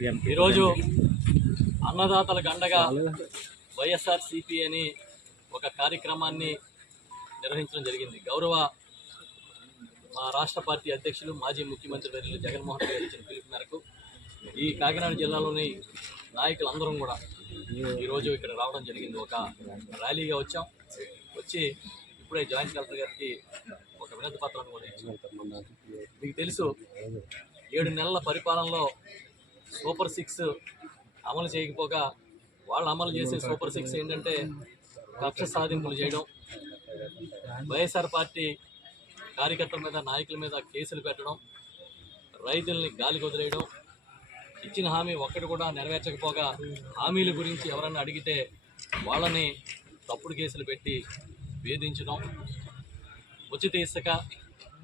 ఈరోజు అన్నదాతలకు అండగా వైఎస్ఆర్ సిపి అని ఒక కార్యక్రమాన్ని నిర్వహించడం జరిగింది. గౌరవ మా రాష్ట్ర పార్టీ అధ్యక్షులు మాజీ ముఖ్యమంత్రి వర్యులు జగన్మోహన్ రెడ్డి గారు ఇచ్చిన పిలుపు మేరకు ఈ కాకినాడ జిల్లాలోని నాయకులందరం కూడా ఈరోజు ఇక్కడ రావడం జరిగింది. ఒక ర్యాలీగా వచ్చాం. వచ్చి ఇప్పుడే జాయింట్ కలెక్టర్ గారికి ఒక వినతి పత్రాన్ని కూడా ఇచ్చాం. మీకు తెలుసు ఏడు నెలల పరిపాలనలో సూపర్ సిక్స్ అమలు చేయకపోగా వాళ్ళు అమలు చేసే సూపర్ సిక్స్ ఏంటంటే కక్ష సాధింపులు చేయడం. వైఎస్ఆర్ పార్టీ కార్యకర్తల మీద నాయకుల మీద కేసులు పెట్టడం రైతుల్ని గాలికి వదిలేయడం ఇచ్చిన హామీ ఒక్కటి కూడా నెరవేర్చకపోగా హామీల గురించి ఎవరన్నా అడిగితే వాళ్ళని తప్పుడు కేసులు పెట్టి వేధించడం ఉచిత ఇసుక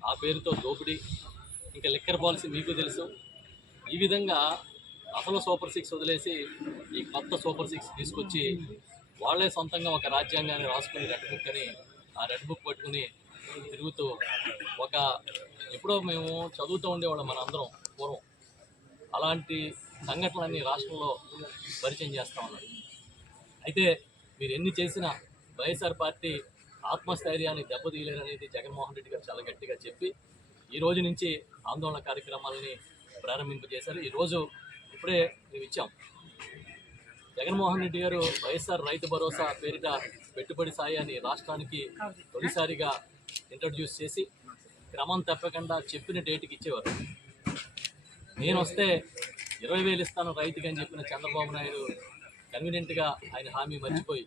ఆ పేరుతో దోపిడీ ఇంకా లిక్కర్ పాలసీ మీకు తెలుసు. ఈ విధంగా అసలు సూపర్ సిక్స్ వదిలేసి ఈ కొత్త సూపర్ సిక్స్ తీసుకొచ్చి వాళ్ళే సొంతంగా ఒక రాజ్యాంగాన్ని రాసుకుని రెడ్ బుక్ అని ఆ రెడ్ బుక్ పట్టుకుని తిరుగుతూ ఒక ఎప్పుడో మేము చదువుతూ ఉండేవాళ్ళం మన అందరం పూర్వం. అలాంటి సంఘటనలన్నీ రాష్ట్రంలో పరిచయం చేస్తూ ఉన్నారు. అయితే మీరు ఎన్ని చేసినా వైఎస్ఆర్ పార్టీ ఆత్మస్థైర్యాన్ని దెబ్బతీయలేరనేది జగన్మోహన్ రెడ్డి గారు చాలా గట్టిగా చెప్పి ఈ రోజు నుంచి ఆందోళన కార్యక్రమాలని ప్రారంభింపజేశారు. ఈరోజు ఇప్పుడే మేము ఇచ్చాం. జగన్మోహన్ రెడ్డి గారు వైఎస్ఆర్ రైతు భరోసా పేరిట పెట్టుబడి సాయాన్ని రాష్ట్రానికి తొలిసారిగా ఇంట్రడ్యూస్ చేసి క్రమం తప్పకుండా చెప్పిన డేట్కి ఇచ్చేవారు. నేను వస్తే ఇరవై వేలు ఇస్తాను రైతుకి అని చెప్పిన చంద్రబాబు నాయుడు కన్వీనియంట్గా ఆయన హామీ మర్చిపోయి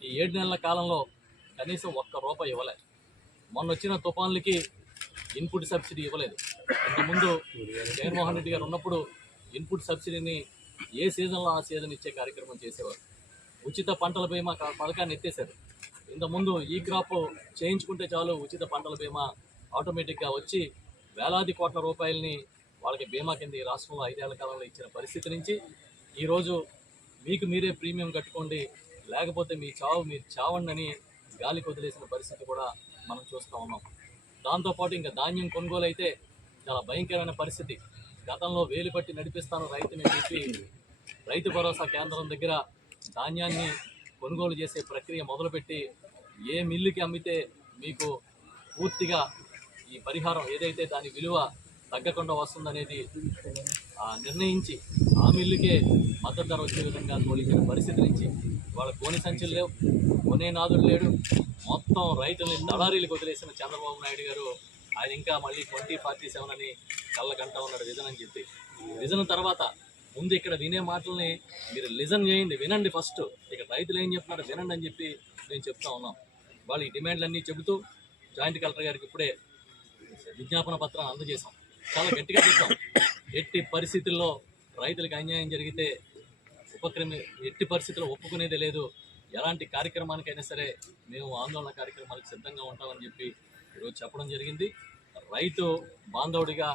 ఈ ఏడు నెలల కాలంలో కనీసం ఒక్క రూపాయి ఇవ్వలే మొన్న వచ్చిన తుఫాన్లకి ఇన్పుట్ సబ్సిడీ ఇవ్వలేదు. ఇంతకుముందు జగన్మోహన్ రెడ్డి గారు ఉన్నప్పుడు ఇన్పుట్ సబ్సిడీని ఏ సీజన్లో ఆ సీజన్ ఇచ్చే కార్యక్రమం చేసేవారు? ఉచిత పంటల బీమా కా- పథకాన్ని ఎత్తేసారు ఇంతకుముందు ఈ క్రాప్ చేయించుకుంటే చాలు ఉచిత పంటల బీమా ఆటోమేటిక్గా వచ్చి వేలాది కోట్ల రూపాయలని వాళ్ళకి బీమా కింద ఈ రాష్ట్రంలో ఐదేళ్ళ కాలంలో ఇచ్చిన పరిస్థితి నుంచి ఈరోజు మీకు మీరే ప్రీమియం కట్టుకోండి లేకపోతే మీ చావు మీరు చావండి గాలి వదిలేసిన పరిస్థితి కూడా మనం చూస్తూ ఉన్నాం. దాంతోపాటు ఇంకా ధాన్యం కొనుగోలు అయితే చాలా భయంకరమైన పరిస్థితి. గతంలో వేలు పట్టి నడిపిస్తాను రైతుని చెప్పి రైతు భరోసా కేంద్రం దగ్గర ధాన్యాన్ని కొనుగోలు చేసే ప్రక్రియ మొదలుపెట్టి ఏ మిల్లుకి అమ్మితే మీకు పూర్తిగా ఈ పరిహారం ఏదైతే దాని విలువ తగ్గకుండా వస్తుందనేది నిర్ణయించి ఆ మిల్లుకే మద్దతు ధర వచ్చే విధంగా తోలించిన పరిస్థితి నుంచి వాళ్ళ కోని సంచులు లేవు కొనే నాదులు లేడు. మొత్తం రైతుల్ని దళారీలకు వదిలేసిన చంద్రబాబు నాయుడు గారు ఆయన ఇంకా మళ్ళీ ట్వంటీ ఫార్టీ సెవెన్ అని కళ్ళకంటా ఉన్నాడు విజన్ అని చెప్పి. విజన్ తర్వాత ముందు ఇక్కడ వినే మాటల్ని మీరు లిజన్ చేయండి వినండి ఫస్ట్. ఇక రైతులు ఏం చెప్తున్నారు వినండి అని చెప్పి మేము చెప్తా ఉన్నాం. వాళ్ళు ఈ డిమాండ్లన్నీ చెబుతూ జాయింట్ కలెక్టర్ గారికి ఇప్పుడే విజ్ఞాపన పత్రం అందజేశాం. చాలా గట్టిగా చెప్తాం ఎట్టి పరిస్థితుల్లో రైతులకు అన్యాయం జరిగితే ఉపక్రమి ఎట్టి పరిస్థితుల్లో ఒప్పుకునేదే లేదు. ఎలాంటి కార్యక్రమానికైనా సరే మేము ఆందోళన కార్యక్రమాలకు సిద్ధంగా ఉంటామని చెప్పి ఈరోజు చెప్పడం జరిగింది. రైతు బాంధవుడిగా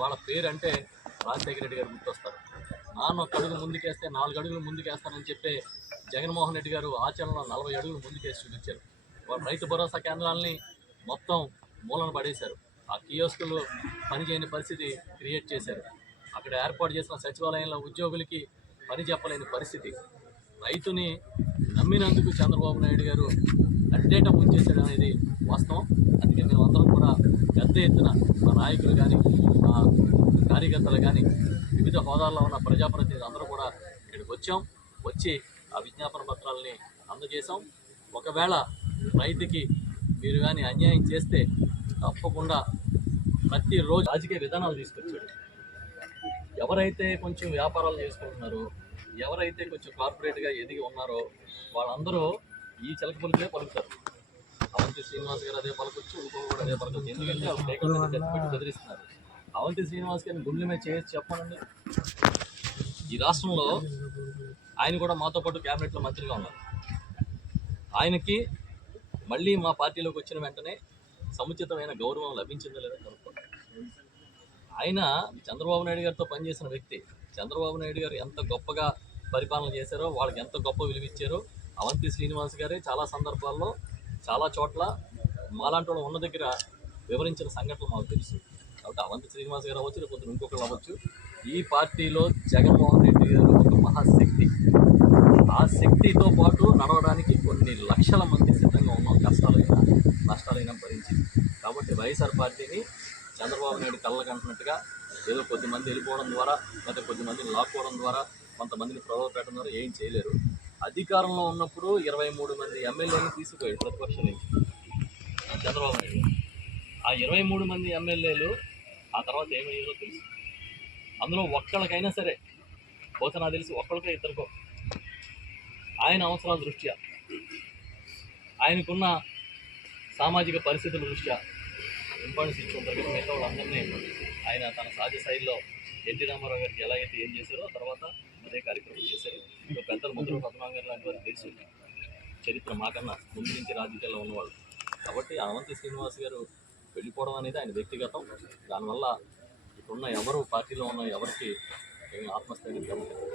వాళ్ళ పేరు అంటే రాజశేఖర రెడ్డి గారు గుర్తొస్తారు. నాన్న ఒక అడుగు ముందుకేస్తే నాలుగు అడుగులు ముందుకేస్తానని చెప్పే జగన్మోహన్ రెడ్డి గారు ఆచరణలో నలభై అడుగులు ముందుకేసి చూపించారు. వాళ్ళు రైతు భరోసా కేంద్రాలని మొత్తం మూలన పడేశారు. ఆ కియోస్కులు పనిచేయని పరిస్థితి క్రియేట్ చేశారు. అక్కడ ఏర్పాటు చేసిన సచివాలయంలో ఉద్యోగులకి పని చెప్పలేని పరిస్థితి. రైతుని నమ్మినందుకు చంద్రబాబు నాయుడు గారు అడ్డేట ముంచేశాడు అనేది వాస్తవం. అందుకే మేము అందరం కూడా పెద్ద ఎత్తున మా నాయకులు కానీ మా కార్యకర్తలు కానీ వివిధ హోదాల్లో ఉన్న ప్రజాప్రతినిధులు అందరూ కూడా ఇక్కడికి వచ్చాం. వచ్చి ఆ విజ్ఞాపన పత్రాలని అందజేశాం. ఒకవేళ రైతుకి మీరు కానీ అన్యాయం చేస్తే తప్పకుండా ప్రతిరోజు రాజకీయ విధానాలు తీసుకొచ్చాడు. ఎవరైతే కొంచెం వ్యాపారాలు చేసుకుంటున్నారో ఎవరైతే కొంచెం కార్పొరేట్గా ఎదిగి ఉన్నారో వాళ్ళందరూ ఈ చిలక పలుకులే పలుకుతారు. అవంతి శ్రీనివాస్ గారు అదే పలకొచ్చు ఇంకో కూడా అదే పలకొచ్చు. ఎందుకంటే వాళ్ళు పెట్టి బెదిరిస్తున్నారు. అవంతి శ్రీనివాస్ గారిని గుండెల మీద చేసి చెప్పనండి ఈ రాష్ట్రంలో ఆయన కూడా మాతో పాటు క్యాబినెట్లో మంత్రిగా ఉన్నారు. ఆయనకి మళ్ళీ మా పార్టీలోకి వచ్చిన వెంటనే సముచితమైన గౌరవం లభించిందో లేదో కనుక్కోండి. ఆయన చంద్రబాబు నాయుడు గారితో పనిచేసిన వ్యక్తి. చంద్రబాబు నాయుడు గారు ఎంత గొప్పగా పరిపాలన చేశారో వాళ్ళకి ఎంత గొప్ప విలువ ఇచ్చారో అవంతి శ్రీనివాస్ గారే చాలా సందర్భాల్లో చాలా చోట్ల మాలాంటి ఉన్న దగ్గర వివరించిన సంఘటనలు మాకు తెలుసు. కాబట్టి అవంతి శ్రీనివాస్ గారు అవ్వచ్చు లేకపోతే ఇంకొకరు అవ్వచ్చు. ఈ పార్టీలో జగన్మోహన్ రెడ్డి గారు ఒక మహాశక్తి. ఆ శక్తితో పాటు నడవడానికి కొన్ని లక్షల మంది సిద్ధంగా ఉన్నాం కష్టాలైనా నష్టాలైనా భరించి కాబట్టి వైఎస్ఆర్ పార్టీని చంద్రబాబు నాయుడు కళ్ళకంటున్నట్టుగా ఏదో కొద్దిమంది వెళ్ళిపోవడం ద్వారా లేకపోతే కొద్దిమందిని లాక్కోవడం ద్వారా కొంతమందిని ప్రభావ పెట్టడం ద్వారా ఏం చేయలేరు. అధికారంలో ఉన్నప్పుడు ఇరవై మూడు మంది ఎమ్మెల్యేని తీసుకుపోయాడు ప్రతిపక్షం నుంచి. చంద్రబాబు నాయుడు. ఆ ఇరవై మూడు మంది ఎమ్మెల్యేలు ఆ తర్వాత ఏమయ్యారో తెలుసు. అందులో ఒక్కళ్ళకైనా సరే బహుశా నాకు తెలిసి ఒక్కళ్ళకే ఇద్దరికో ఆయన అవసరాల దృష్ట్యా ఆయనకున్న సామాజిక పరిస్థితుల దృష్ట్యా ఇంపార్టెన్స్ ఇచ్చి ఉంటారు కానీ మిగతా వాళ్ళందరినీ ఆయన తన సాధ్య శైలిలో ఎన్టీ రామారావు గారికి ఎలా అయితే ఏం చేశారో తర్వాత అదే కార్యక్రమం చేశారు. ఇంకా పెద్దలు ముద్ర పద్మాంగర్ లాంటి వారికి తెలుసు చరిత్ర మాకన్నా ముందు నుంచి రాజకీయాల్లో ఉన్నవాళ్ళు. కాబట్టి అవంతి శ్రీనివాస్ గారు వెళ్ళిపోవడం అనేది ఆయన వ్యక్తిగతం. దానివల్ల ఇప్పుడున్న ఎవరు పార్టీలో ఉన్న ఎవరికి ఏమి ఆత్మస్థైర్యం కలగదు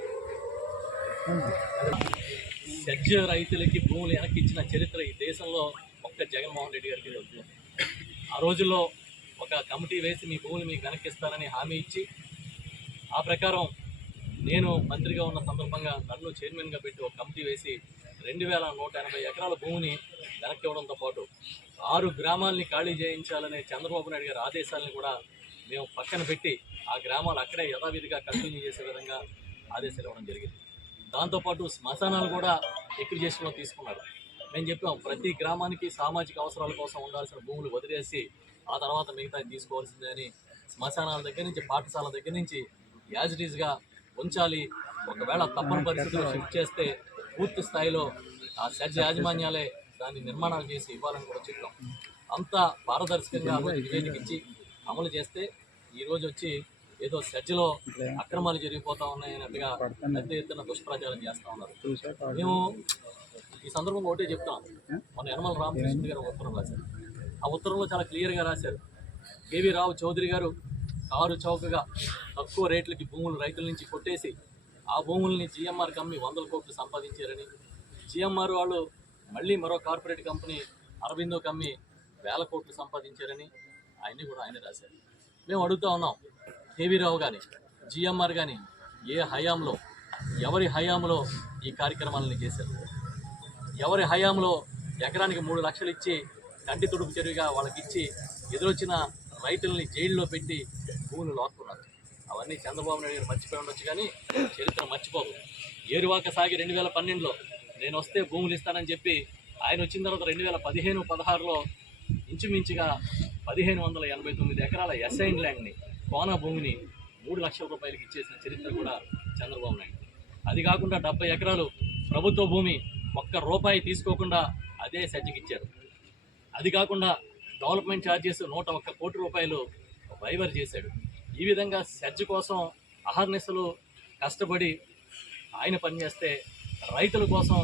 సెడ్జ్ రైతులకి భూములు వెనక్కి ఇచ్చిన చరిత్ర ఈ దేశంలో ఒక్క జగన్మోహన్ రెడ్డి గారికి ఆ రోజుల్లో ఒక కమిటీ వేసి మీ భూములు మీకు వెనక్కి ఇస్తానని హామీ ఇచ్చి ఆ ప్రకారం నేను మంత్రిగా ఉన్న సందర్భంగా నన్ను చైర్మన్గా పెట్టి ఒక కమిటీ వేసి రెండు వేల నూట ఎనభై ఎకరాల భూమిని వెనక్కి ఇవ్వడంతో పాటు ఆరు గ్రామాల్ని ఖాళీ చేయించాలనే చంద్రబాబు నాయుడు గారి ఆదేశాలను కూడా మేము పక్కన పెట్టి ఆ గ్రామాలు అక్కడే యథావిధిగా కంటిన్యూ చేసే విధంగా ఆదేశాలు ఇవ్వడం జరిగింది. దాంతోపాటు శ్మశానాలు కూడా ఎక్రిజేషన్లో తీసుకున్నారు. మేము చెప్పాం ప్రతి గ్రామానికి సామాజిక అవసరాల కోసం ఉండాల్సిన భూములు వదిలేసి ఆ తర్వాత మిగతా తీసుకోవాల్సిందే అని శ్మశానాల దగ్గర నుంచి పాఠశాల దగ్గర నుంచి యాజ్ ఇట్ ఉంచాలి. ఒకవేళ తప్పని పరిస్థితుల్లో షిఫ్ట్ చేస్తే పూర్తి స్థాయిలో ఆ సజ్జ యాజమాన్యాలే దాన్ని నిర్మాణాలు చేసి ఇవ్వాలని కూడా చెప్పాం. అంత పారదర్శకంగా ఆ రోజు నివేదిక ఇచ్చి అమలు చేస్తే ఈ రోజు వచ్చి ఏదో సజ్జలో అక్రమాలు జరిగిపోతా ఉన్నాయన్నట్టుగా పెద్ద ఎత్తున దుష్ప్రచారం చేస్తా ఉన్నారు. మేము ఈ సందర్భంగా ఒకటే చెప్తాం. మన యనమల రామకృష్ణ గారు ఉత్తరం రాశారు. ఆ ఉత్తరంలో చాలా క్లియర్గా రాశారు. కేవీ రావు చౌదరి గారు కారు చౌకగా తక్కువ రేట్లకి భూములు రైతుల నుంచి కొట్టేసి ఆ భూముల్ని జిఎంఆర్ కమ్మి వందల కోట్లు సంపాదించారని జిఎంఆర్ వాళ్ళు మళ్ళీ మరో కార్పొరేట్ కంపెనీ అరవిందో కమ్మి వేల కోట్లు సంపాదించారని ఆయన్ని కూడా ఆయన రాశారు. మేము అడుగుతా ఉన్నాం కేవీ రావు కానీ జిఎంఆర్ కానీ ఏ హయాంలో ఎవరి హయాంలో ఈ కార్యక్రమాలను చేశారు? ఎవరి హయాంలో ఎకరానికి మూడు లక్షలు ఇచ్చి కంటి తుడుపు చెరువుగా వాళ్ళకి ఇచ్చి ఎదురొచ్చిన రైతుల్ని జైల్లో పెట్టి భూములు లాక్కున్నారు. అవన్నీ చంద్రబాబు నాయుడు గారు మర్చిపోయి ఉండొచ్చు కానీ చరిత్ర మర్చిపోదు ఏరువాక సాగి రెండు వేల పన్నెండులో నేను వస్తే భూములు ఇస్తానని చెప్పి ఆయన వచ్చిన తర్వాత రెండు వేల పదిహేను పదహారులో ఇంచుమించుగా పదిహేను వందల ఎనభై తొమ్మిది ఎకరాల ఎస్ఐన్ ల్యాండ్ని కోనా భూమిని మూడు లక్షల రూపాయలకి ఇచ్చేసిన చరిత్ర కూడా చంద్రబాబు నాయుడు. అది కాకుండా డెబ్బై ఎకరాలు ప్రభుత్వ భూమి ఒక్క రూపాయి తీసుకోకుండా అదే సజ్జకి ఇచ్చారు. అది కాకుండా డెవలప్మెంట్ ఛార్జెస్ నూట ఒక్క కోటి రూపాయలు వైవర్ చేశాడు. ఈ విధంగా సజ్జ కోసం అహర్నిశలు కష్టపడి ఆయన పనిచేస్తే రైతుల కోసం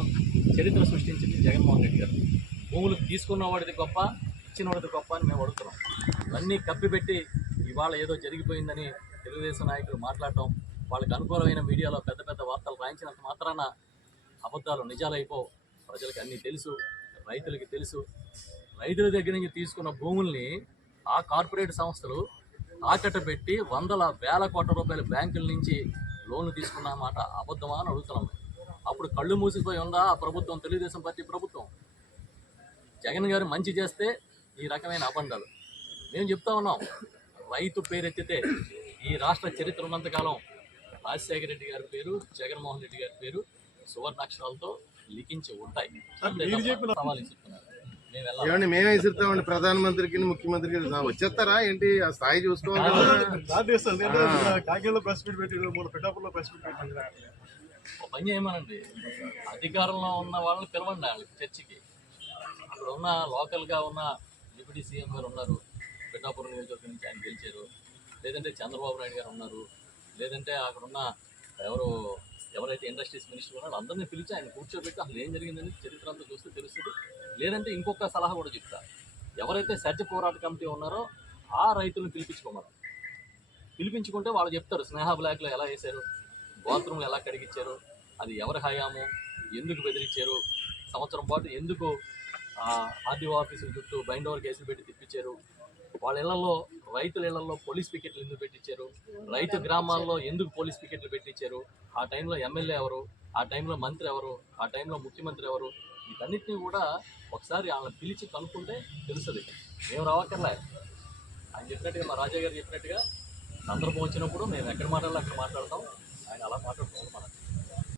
చరిత్ర సృష్టించింది జగన్మోహన్ రెడ్డి గారు. భూములు తీసుకున్నవాడిది గొప్ప ఇచ్చినవాడిది గొప్ప అని మేము అడుగుతున్నాం. ఇవన్నీ కప్పిపెట్టి ఇవాళ ఏదో జరిగిపోయిందని తెలుగుదేశం నాయకులు మాట్లాడటం వాళ్ళకి అనుకూలమైన మీడియాలో పెద్ద పెద్ద వార్తలు రాయించినంత మాత్రాన అబద్ధాలు నిజాలైపో ప్రజలకు అన్నీ తెలుసు రైతులకి తెలుసు. రైతుల దగ్గర నుంచి తీసుకున్న భూముల్ని ఆ కార్పొరేట్ సంస్థలు తాకట్టు పెట్టి వందల వేల కోట్ల రూపాయల బ్యాంకుల నుంచి లోన్లు తీసుకున్నామాట అబద్ధమా అని అడుగుతున్నాం. అప్పుడు కళ్ళు మూసిపోయి ఉందా ఆ ప్రభుత్వం తెలుగుదేశం పార్టీ ప్రభుత్వం? జగన్ గారు మంచి చేస్తే ఈ రకమైన అబండాలు. మేము చెప్తా ఉన్నాం రైతు పేరెత్తితే ఈ రాష్ట్ర చరిత్ర ఉన్నంతకాలం రాజశేఖర రెడ్డి గారి పేరు జగన్మోహన్ రెడ్డి గారి పేరు సువర్ణాక్షరాలతో లిఖించి ఉంటాయి. మేము వెళ్ళాలి. ఏమండి మేమే ఇస్తామండి ప్రధానమంత్రికి ముఖ్యమంత్రికి వచ్చేస్తారా ఏంటి? ఆ స్థాయి చూసుకోవాలి కదా. దాటేస్తాను కాకినాడలో ప్రెస్ మీట్ పెట్టాడు మన పిఠాపురంలో ప్రెస్ మీట్ పెట్టాడు. ఒక పని చేయమనండి. అధికారంలో ఉన్న వాళ్ళని పిలవండి వాళ్ళకి చర్చికి. అక్కడ ఉన్న లోకల్గా ఉన్న డిప్యూటీ సీఎం గారు ఉన్నారు. పిఠాపురం నియోజకవర్గం నుంచి ఆయన గెలిచారు. లేదంటే చంద్రబాబు నాయుడు గారు ఉన్నారు. లేదంటే అక్కడ ఉన్న ఎవరు ఎవరైతే ఇండస్ట్రీస్ మినిస్టర్ ఉన్నారో అందరినీ పిలిచి ఆయన కూర్చోబెట్టి అసలు ఏం జరిగిందని చరిత్ర అంతా చూస్తే తెలుస్తుంది. లేదంటే ఇంకొక సలహా కూడా చెప్తా. ఎవరైతే సజ్జ పోరాట కమిటీ ఉన్నారో ఆ రైతులను పిలిపించుకోమన్నారు పిలిపించుకుంటే వాళ్ళు చెప్తారు స్నేహ బ్లాక్లో ఎలా వేశారు? బాత్రూమ్లు ఎలా కడిగిచ్చారు? అది ఎవరి హయాము? ఎందుకు బెదిరించారు? సంవత్సరం పాటు ఎందుకు ఆర్డీఓ ఆఫీసుల చుట్టూ బైండ్ ఓవర్ కేసులు పెట్టి తిప్పించారు వాళ్ళ ఇళ్ళలో రైతుల ఇళ్ళలో పోలీస్ పికెట్లు ఎందుకు పెట్టించారు? రైతు గ్రామాల్లో ఎందుకు పోలీస్ పికెట్లు పెట్టించారు? ఆ టైంలో ఎమ్మెల్యే ఎవరు? ఆ టైంలో మంత్రి ఎవరు? ఆ టైంలో ముఖ్యమంత్రి ఎవరు? వీటన్నిటిని కూడా ఒకసారి వాళ్ళని పిలిచి కనుక్కుంటే తెలుస్తుంది. మేము రావక్కర్లే. ఆయన చెప్పినట్టుగా మా రాజా గారు చెప్పినట్టుగా సందర్భం వచ్చినప్పుడు మేము ఎక్కడ మాట్లాడాలో అక్కడ మాట్లాడతాం. ఆయన అలా మాట్లాడుతున్నాం మనకు